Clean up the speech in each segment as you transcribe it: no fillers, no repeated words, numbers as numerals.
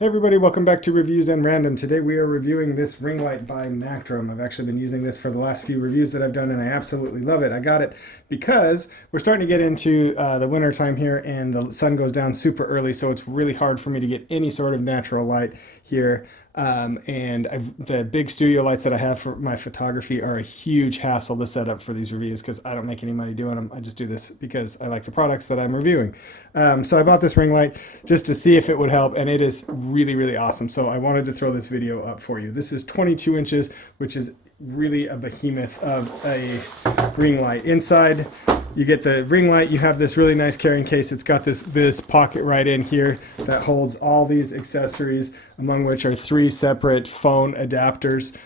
Hey everybody, welcome back to Reviews and Random. Today we are reviewing this ring light by Mactrem. I've actually been using this for the last few reviews that I've done and I absolutely love it. I got it because we're starting to get into the winter time here and the sun goes down super early, so it's really hard for me to get any sort of natural light here. The big studio lights that I have for my photography are a huge hassle to set up for these reviews because I don't make any money doing them. I just do this because I like the products that I'm reviewing. So I bought this ring light just to see if it would help, and it is really, really awesome. So I wanted to throw this video up for you. This is 22 inches, which is really a behemoth of a ring light. Inside, you get the ring light. You have this really nice carrying case. It's got this pocket right in here that holds all these accessories, among which are 3 separate phone adapters,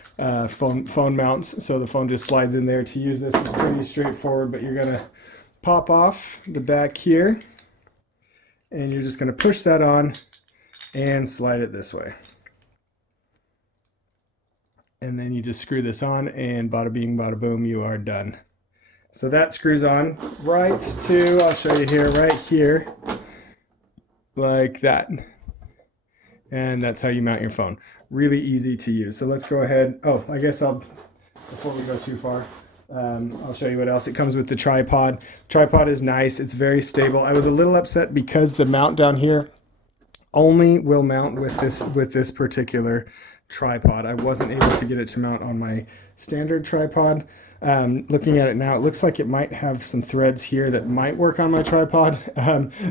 phone mounts. So the phone just slides in there. To use this is pretty straightforward, but you're gonna pop off the back here, and you're just gonna push that on and slide it this way. And then you just screw this on, and bada bing, bada boom, you are done. So that screws on right to, I'll show you here, right here, like that. And that's how you mount your phone. Really easy to use. So let's go ahead. Oh, I guess before we go too far, I'll show you what else. It comes with the tripod. Tripod is nice. It's very stable. I was a little upset because the mount down here only will mount with this particular tripod. I wasn't able to get it to mount on my standard tripod. Looking at it now, it looks like it might have some threads here that might work on my tripod.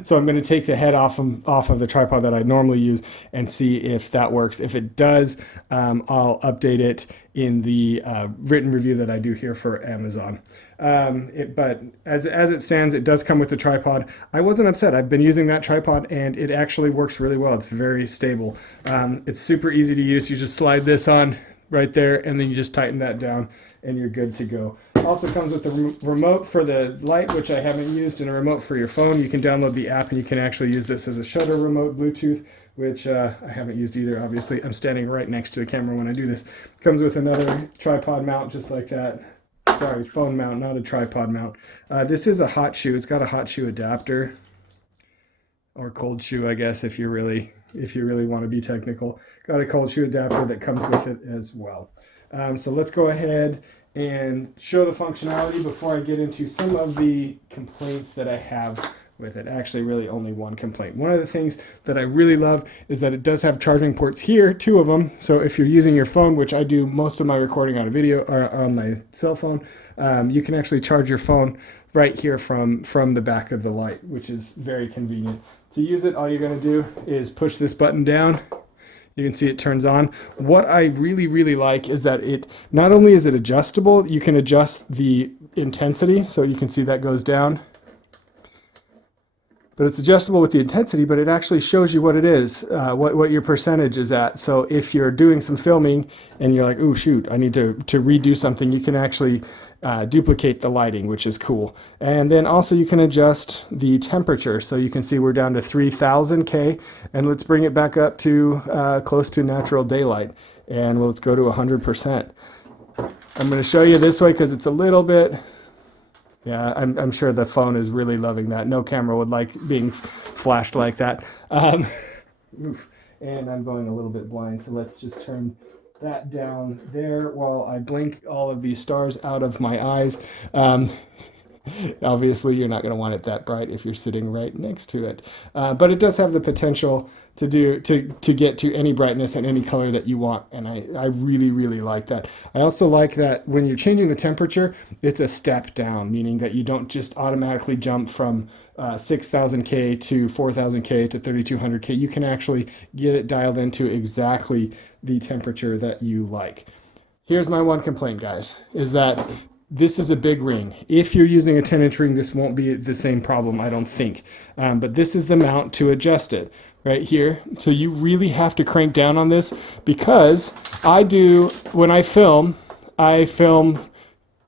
So I'm going to take the head off of the tripod that I normally use and see if that works. If it does, I'll update it in the written review that I do here for Amazon. But as it stands, it does come with the tripod. I wasn't upset. I've been using that tripod and it actually works really well. It's very stable. It's super easy to use. You just slide this on right there and then you just tighten that down and you're good to go. Also comes with a remote for the light, which I haven't used, and a remote for your phone. You can download the app and you can actually use this as a shutter remote, Bluetooth, which I haven't used either. Obviously, I'm standing right next to the camera when I do this. Comes with another tripod mount just like that. Sorry, phone mount, not a tripod mount. This is a hot shoe. It's got a hot shoe adapter, or cold shoe, I guess, if you really want to be technical. Got a cold shoe adapter that comes with it as well. So let's go ahead and show the functionality before I get into some of the complaints that I have with it. Actually, really only one complaint. One of the things that I really love is that it does have charging ports here, 2 of them. So if you're using your phone, which I do most of my recording on a video or on my cell phone, you can actually charge your phone right here from the back of the light, which is very convenient. To use it, all you're going to do is push this button down. You can see it turns on. What I really, really like is that it not only is it adjustable, you can adjust the intensity, so you can see that goes down. But it's adjustable with the intensity, but it actually shows you what it is, what your percentage is at. So if you're doing some filming and you're like, oh shoot, I need to redo something, you can actually duplicate the lighting, which is cool. And then also you can adjust the temperature. So you can see we're down to 3000 K, and let's bring it back up to close to natural daylight. And let's go to 100%. I'm going to show you this way because it's a little bit, yeah, I'm sure the phone is really loving that. No camera would like being flashed like that. And I'm going a little bit blind, so let's just turn that down there while I blink all of these stars out of my eyes. Obviously, you're not going to want it that bright if you're sitting right next to it. But it does have the potential to get to any brightness and any color that you want, and I really, really like that. I also like that when you're changing the temperature, it's a step down, meaning that you don't just automatically jump from 6000 K to 4000 K to 3200 K. You can actually get it dialed into exactly the temperature that you like. Here's my one complaint, guys, is that this is a big ring. If you're using a 10-inch ring, this won't be the same problem, I don't think. But this is the mount to adjust it right here. So you really have to crank down on this, because when I film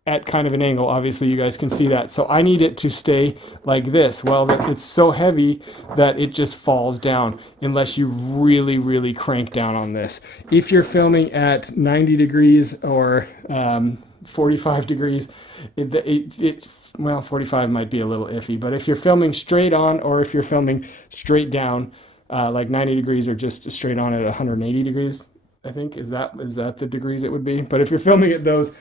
at kind of an angle. Obviously you guys can see that. So I need it to stay like this. Well, it's so heavy that it just falls down unless you really, really crank down on this. If you're filming at 90 degrees or 45 degrees, well, 45 might be a little iffy, but if you're filming straight on or if you're filming straight down, like 90 degrees or just straight on at 180 degrees. I think is that the degrees it would be. But if you're filming at those,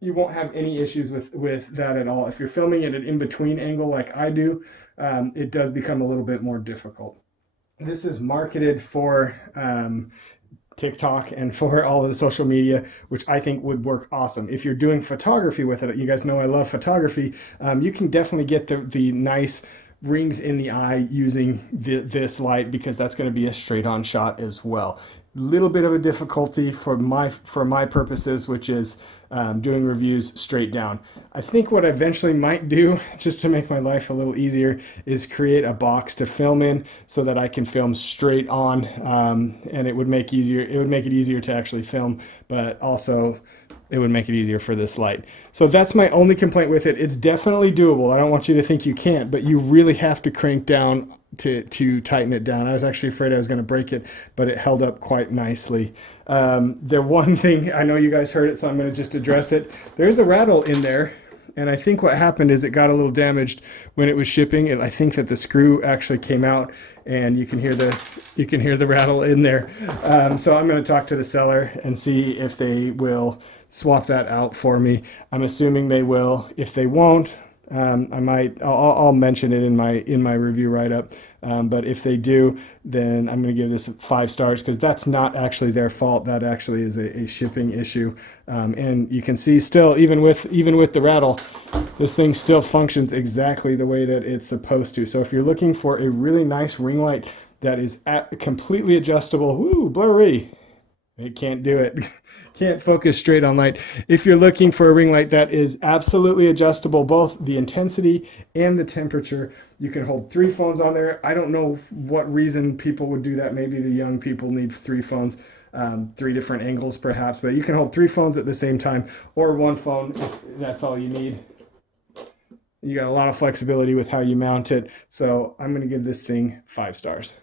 you won't have any issues with that at all. If you're filming at an in-between angle like I do, it does become a little bit more difficult. This is marketed for TikTok and for all of the social media, which I think would work awesome. If you're doing photography with it, you guys know I love photography. You can definitely get the nice rings in the eye using this light, because that's going to be a straight on shot as well. Little bit of a difficulty for my purposes, which is doing reviews straight down. I think what I eventually might do, just to make my life a little easier, is create a box to film in so that I can film straight on, and it would make it easier to actually film, but also it would make it easier for this light. So that's my only complaint with it. It's definitely doable. I don't want you to think you can't, but you really have to crank down to tighten it down. I was actually afraid I was going to break it, but it held up quite nicely. The one thing, I know you guys heard it, so I'm going to just address it. There's a rattle in there, and I think what happened is it got a little damaged when it was shipping, and I think that the screw actually came out, and you can hear the rattle in there. So I'm going to talk to the seller and see if they will swap that out for me. I'm assuming they will. If they won't, I'll mention it in my review write-up, but if they do, then I'm going to give this 5 stars, because that's not actually their fault. That actually is a shipping issue, and you can see still, even with the rattle, this thing still functions exactly the way that it's supposed to. So if you're looking for a really nice ring light that is completely adjustable, woo, blurry, it can't do it. Can't focus straight on light. If you're looking for a ring light that is absolutely adjustable, both the intensity and the temperature, you can hold 3 phones on there. I don't know what reason people would do that. Maybe the young people need 3 phones, 3 different angles perhaps, but you can hold 3 phones at the same time, or 1 phone if that's all you need. You got a lot of flexibility with how you mount it. So I'm going to give this thing 5 stars.